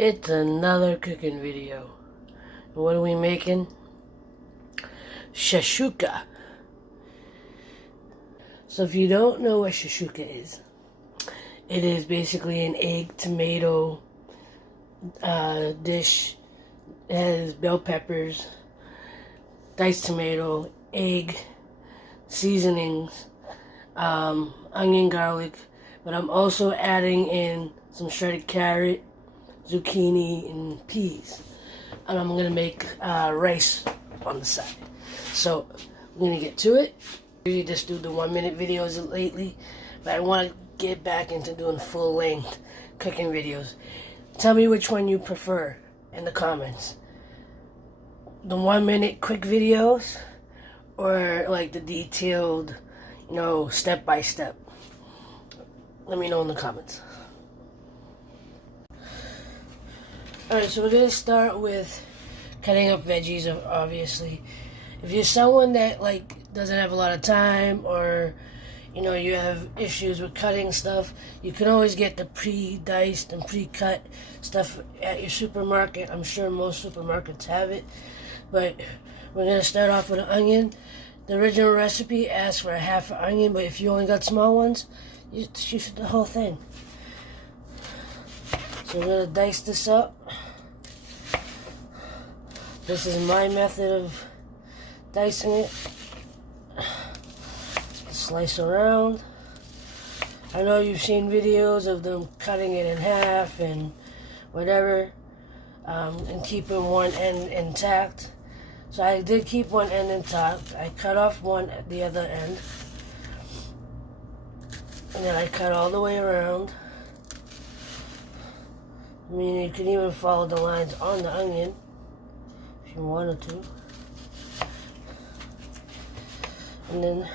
It's another cooking video. What are we making? Shashuka. So if you don't know what shashuka is, it is basically an egg tomato dish. It has bell peppers, diced tomato, egg, seasonings, onion, garlic, but I'm also adding in some shredded carrot, zucchini, and peas. And I'm going to make rice on the side. So I'm going to get to it. I just do the 1 minute videos lately, but I want to get back into doing full length cooking videos. Tell me which one you prefer in the comments. The 1 minute quick videos or like the detailed, step by step. Let me know in the comments. Alright, so we're going to start with cutting up veggies, obviously. If you're someone that doesn't have a lot of time, or you have issues with cutting stuff, you can always get the pre-diced and pre-cut stuff at your supermarket. I'm sure most supermarkets have it. But we're going to start off with an onion. The original recipe asks for a half an onion, but if you only got small ones, you just shoot the whole thing. So we're going to dice this up. This is my method of dicing it. Slice around. I know you've seen videos of them cutting it in half and whatever, and keeping one end intact. So I did keep one end intact. I cut off one at the other end, and then I cut all the way around. I mean, you can even follow the lines on the onion if you wanted to. And then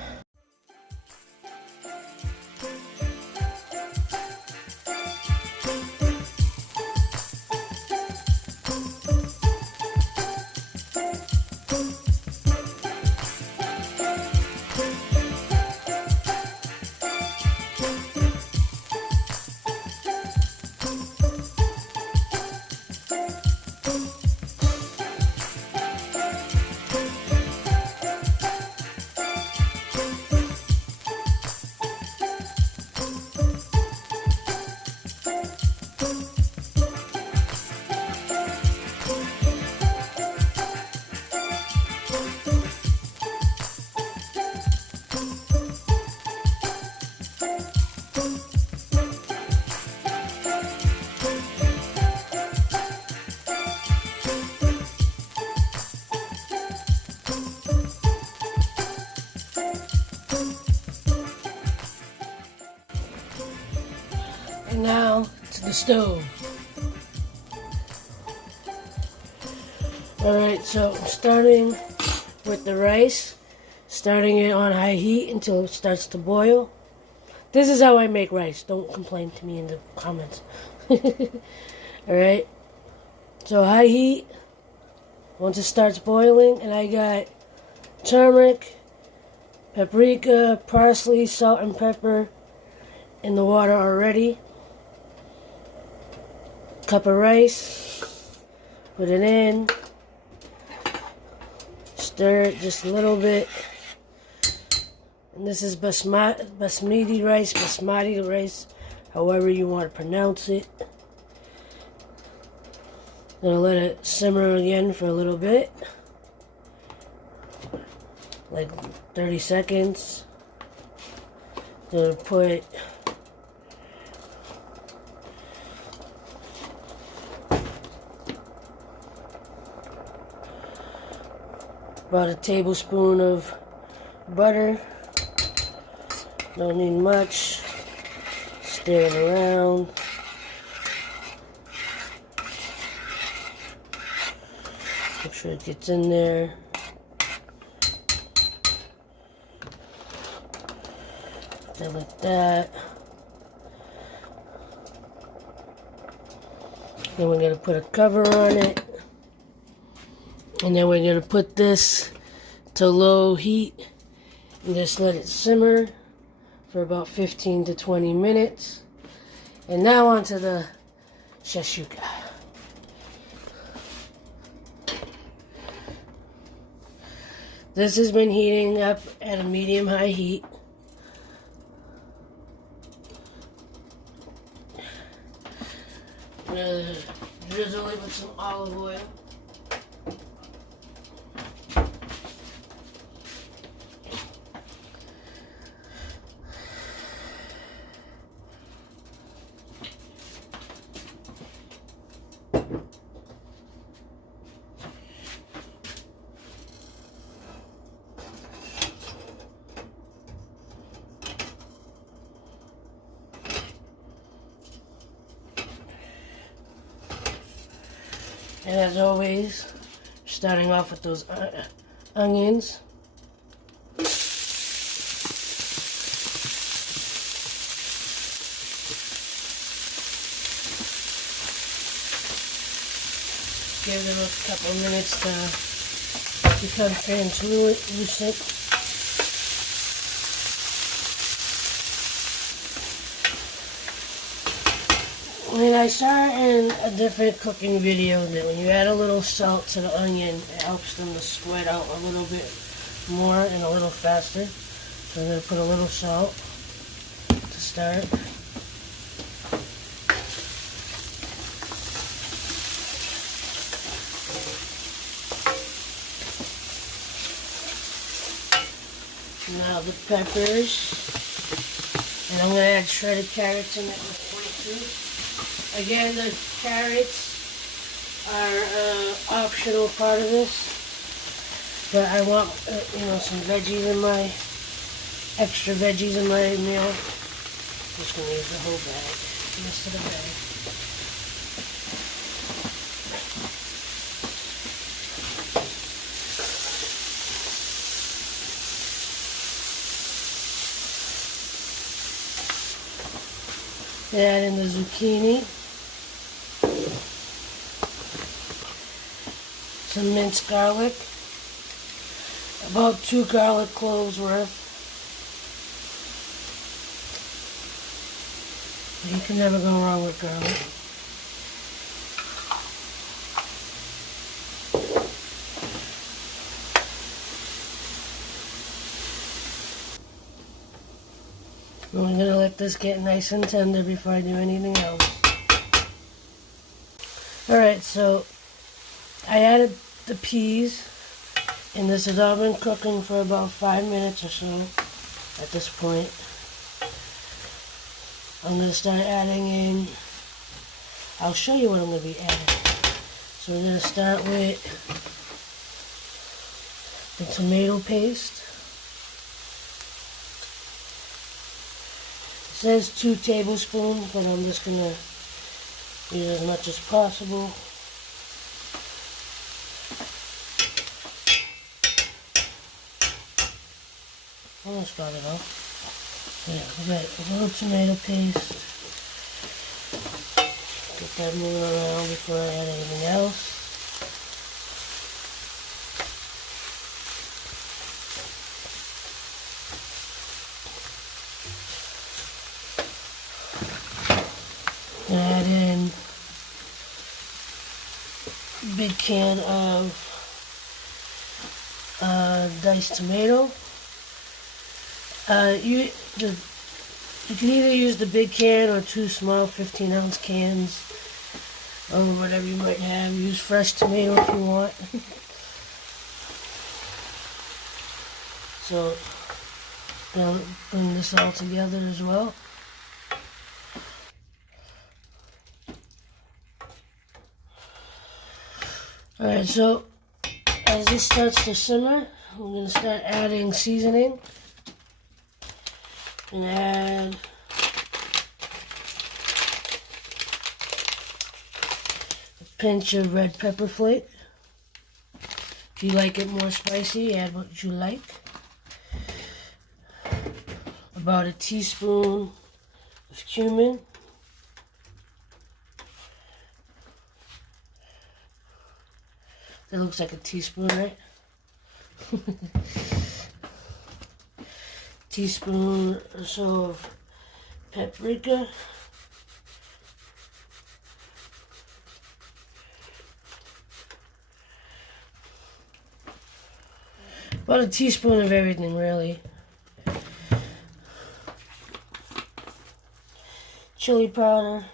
now to the stove. Alright, so I'm starting with the rice, starting it on high heat until it starts to boil. This is how I make rice. Don't complain to me in the comments. Alright, so high heat once it starts boiling, and I got turmeric, paprika, parsley, salt, and pepper in the water already. Cup of rice, put it in, stir it just a little bit. And this is basmati rice, however you want to pronounce it. Gonna let it simmer again for a little bit, like 30 seconds. Gonna put about a tablespoon of butter. Don't need much. Stir it around. Make sure it gets in there. Like that. Then we're going to put a cover on it. And then we're going to put this to low heat and just let it simmer for about 15 to 20 minutes. And now onto the Shashuka. This has been heating up at a medium-high heat. I'm going to drizzle it with some olive oil. And as always, starting off with those onions. Give them a couple minutes to become translucent. When I saw in a different cooking video that when you add a little salt to the onion, it helps them to sweat out a little bit more and a little faster. So I'm going to put a little salt to start. Now the peppers. And I'm going to add shredded carrots in at this point too. Again, the carrots are an optional part of this, but I want some veggies in my extra veggies in my meal. I'm just gonna use the whole bag, the rest of the bag. Add in the zucchini. Some minced garlic, about 2 garlic cloves worth. You can never go wrong with garlic. And I'm going to let this get nice and tender before I do anything else. Alright, so I added the peas, and this has all been cooking for about 5 minutes or so at this point. I'm going to start adding in, I'll show you what I'm going to be adding. So we're going to start with the tomato paste. It says 2 tablespoons, but I'm just going to use as much as possible. Almost got it off. Yeah, we got a little tomato paste. Get that moving around before I add anything else. Add in a big can of diced tomato. You can either use the big can or 2 small 15-ounce cans, or whatever you might have. Use fresh tomato if you want. So, I'll bring this all together as well. Alright, so as this starts to simmer, we're going to start adding seasoning. And add a pinch of red pepper flake. If you like it more spicy, add what you like. About a teaspoon of cumin. That looks like a teaspoon, right? Teaspoon or so of paprika. About a teaspoon of everything, really. Chili powder.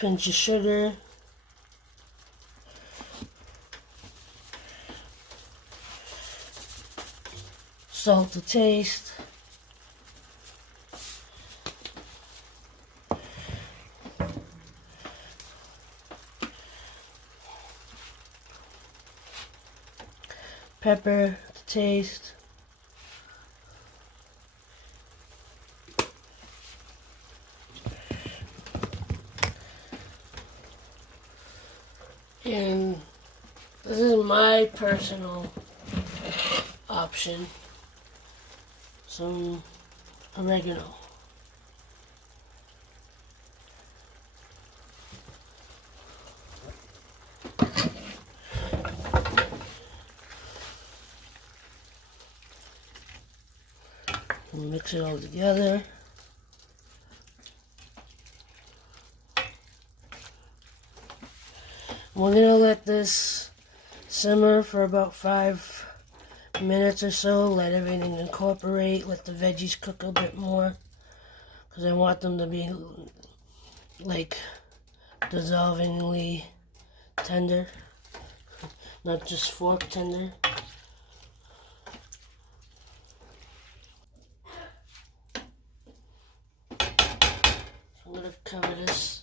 Pinch of sugar. Salt to taste. Pepper to taste. And this is my personal option. Some oregano. Mix it all together. We're gonna let this simmer for about 5 minutes or so. Let everything incorporate. Let the veggies cook a bit more, because I want them to be like dissolvingly tender, not just fork tender. I'm gonna cover this.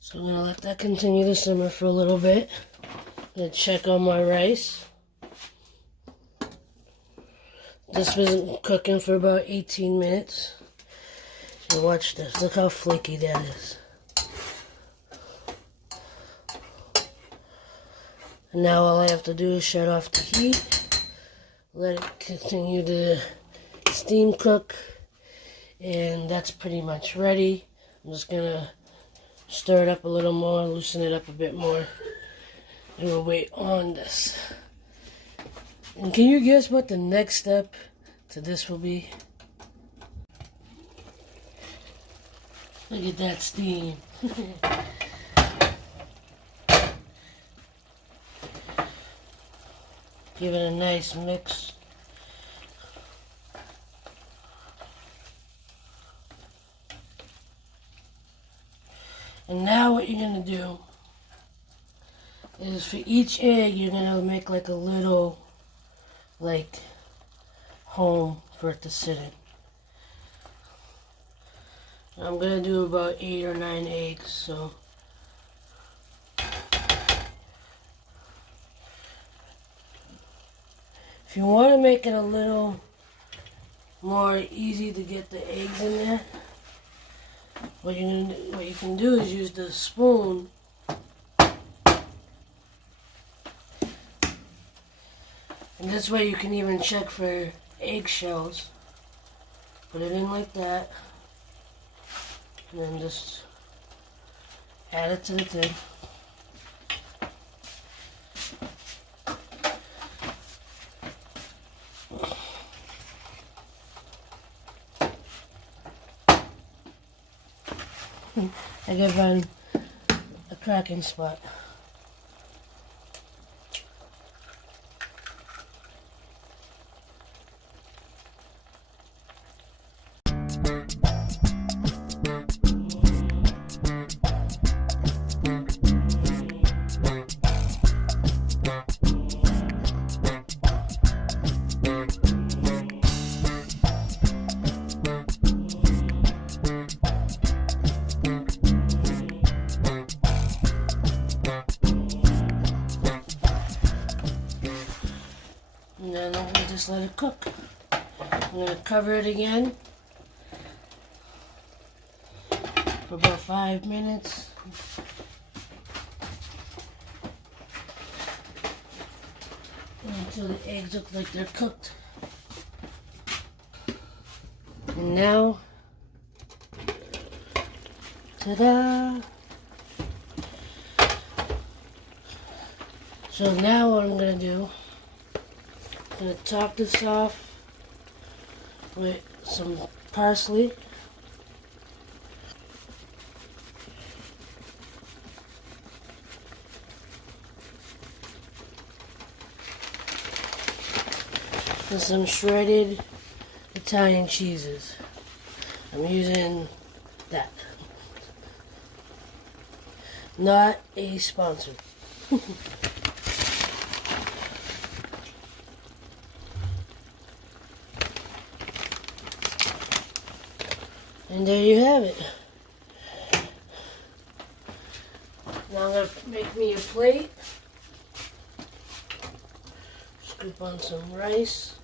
So I'm gonna let that continue to simmer for a little bit. I'm gonna check on my rice. This was cooking for about 18 minutes. And watch this. Look how flaky that is. And now all I have to do is shut off the heat, let it continue to steam cook, and that's pretty much ready. I'm just gonna stir it up a little more, loosen it up a bit more, and we'll wait on this. And can you guess what the next step to this will be? Look at that steam. Give it a nice mix. And now what you're going to do is for each egg, you're going to make like a little, home for it to sit in. I'm going to do about 8 or 9 eggs, so. If you want to make it a little more easy to get the eggs in there, what you can do is use the spoon and this way you can even check for eggshells. Put it in like that, and then just add it to the thing. I gotta find a cracking spot. And then we'll just let it cook. I'm going to cover it again for about 5 minutes. Until the eggs look like they're cooked. And now, ta-da! So now what I'm going to do, I'm going to top this off with some parsley. And some shredded Italian cheeses. I'm using that. Not a sponsor. And there you have it. Now I'm going to make me a plate. Scoop on some rice.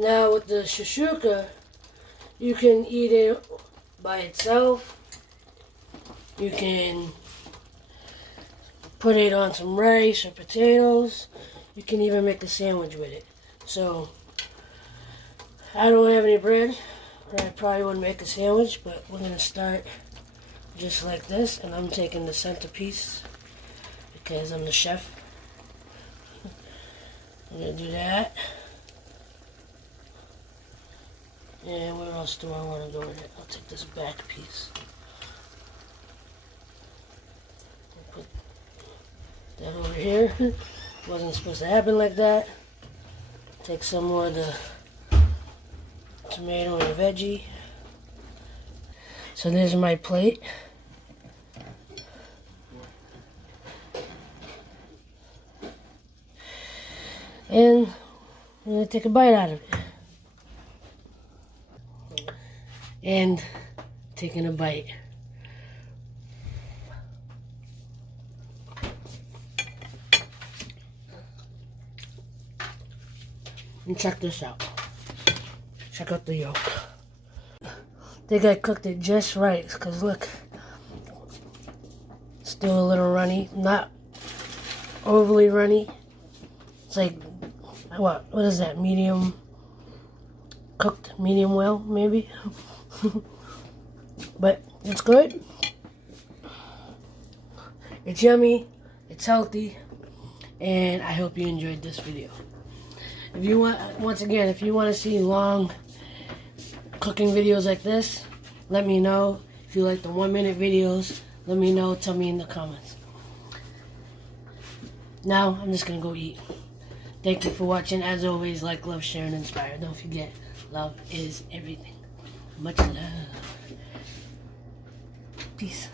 Now with the Shashuka, you can eat it by itself. You can put it on some rice or potatoes. You can even make a sandwich with it. So, I don't have any bread, or I probably wouldn't make a sandwich, but we're going to start just like this. And I'm taking the centerpiece because I'm the chef. I'm going to do that. And where else do I want to go with it? I'll take this back piece. I'll put that over here. Wasn't supposed to happen like that. Take some more of the tomato and veggie. So there's my plate. And I'm going to take a bite out of it. And taking a bite. And check this out. Check out the yolk. I think I cooked it just right, because look, still a little runny, not overly runny. It's like, what is that, medium cooked, medium well, maybe? But it's good. It's yummy, it's healthy, and I hope you enjoyed this video. If you want, once again, if you want to see long cooking videos like this, let me know. If you like the 1-minute videos, let me know. Tell me in the comments. Now, I'm just going to go eat. Thank you for watching. As always, like, love, share, and inspire. Don't forget, love is everything. Much love. Peace.